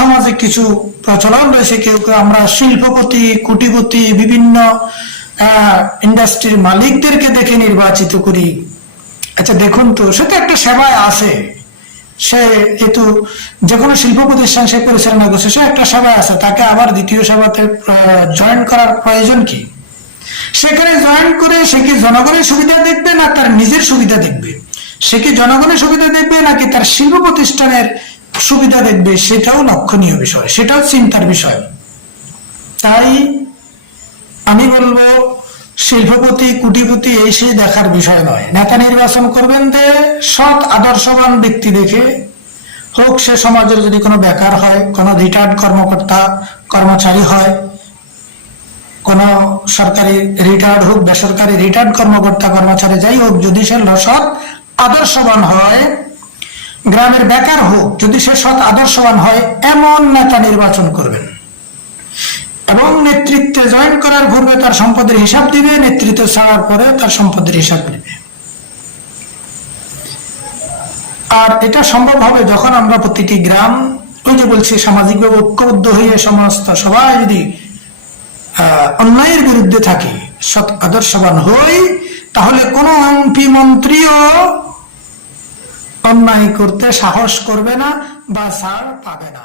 সমাজে কিছু প্রচলন রয়েছে, কেউ কেউ আমরা শিল্পপতি কুটিপতি বিভিন্ন ইন্ডাস্ট্রির মালিকদেরকে দেখে নির্বাচিত করি। আচ্ছা দেখুন তো, সে তো একটা সেবায় আছে। সে যেহেতু যে কোনো শিল্প প্রতিষ্ঠান সে পরিচালনা করছে, সে একটা সেবায় আছে। তাকে আবার দ্বিতীয় সেবাতে জয়েন করার প্রয়োজন কি? সেখানে জয়েন করে সে কি জনগণের সুবিধা দেখবে না তার নিজের সুবিধা দেখবে? সে কি জনগণের সুবিধা দেখবে নাকি তার শিল্প প্রতিষ্ঠানের সুবিধা দেখবে, সেটাও লক্ষণীয় বিষয়, সেটাও চিন্তার বিষয়। তাই আমি বলব, শিল্পপতি, কুটিপতি, এই সেই দেখার বিষয় নয়। নেতা নির্বাচন করবেন যে সৎ, আদর্শবান ব্যক্তি দেখে, হোক সে সমাজের যদি কোনো বেকার হয়, কোনো রিটায়ার্ড কর্মকর্তা, কর্মচারী হয়, কোন সরকারি রিটায়ার্ড হোক, বেসরকারি রিটায়ার্ড কর্মকর্তা, কর্মচারী, যাই হোক, যদি সে সৎ, আদর্শবান হয় গ্রামের বেকার হোক, যদি সে সৎ আদর্শবান হয়, এমন নেতা নির্বাচন করবেন। এবং নেতৃত্বে জয়েন করার পূর্বে তার সম্পদের হিসাব দিবে, নেতৃত্ব ছাড়ার পরে তার সম্পদের হিসাব দিবে। আর এটা সম্ভব হবে যখন আমরা প্রতিটি গ্রাম, ওই যে বলছি, সামাজিকভাবে ঐক্যবদ্ধ হয়ে সমস্ত সবাই যদি অন্যায়ের বিরুদ্ধে থাকি, সৎ আদর্শবান হই, তাহলে কোনো এমপি মন্ত্রীও অন্যায় করতে সাহস করবে না বা ছাড় পাবে না।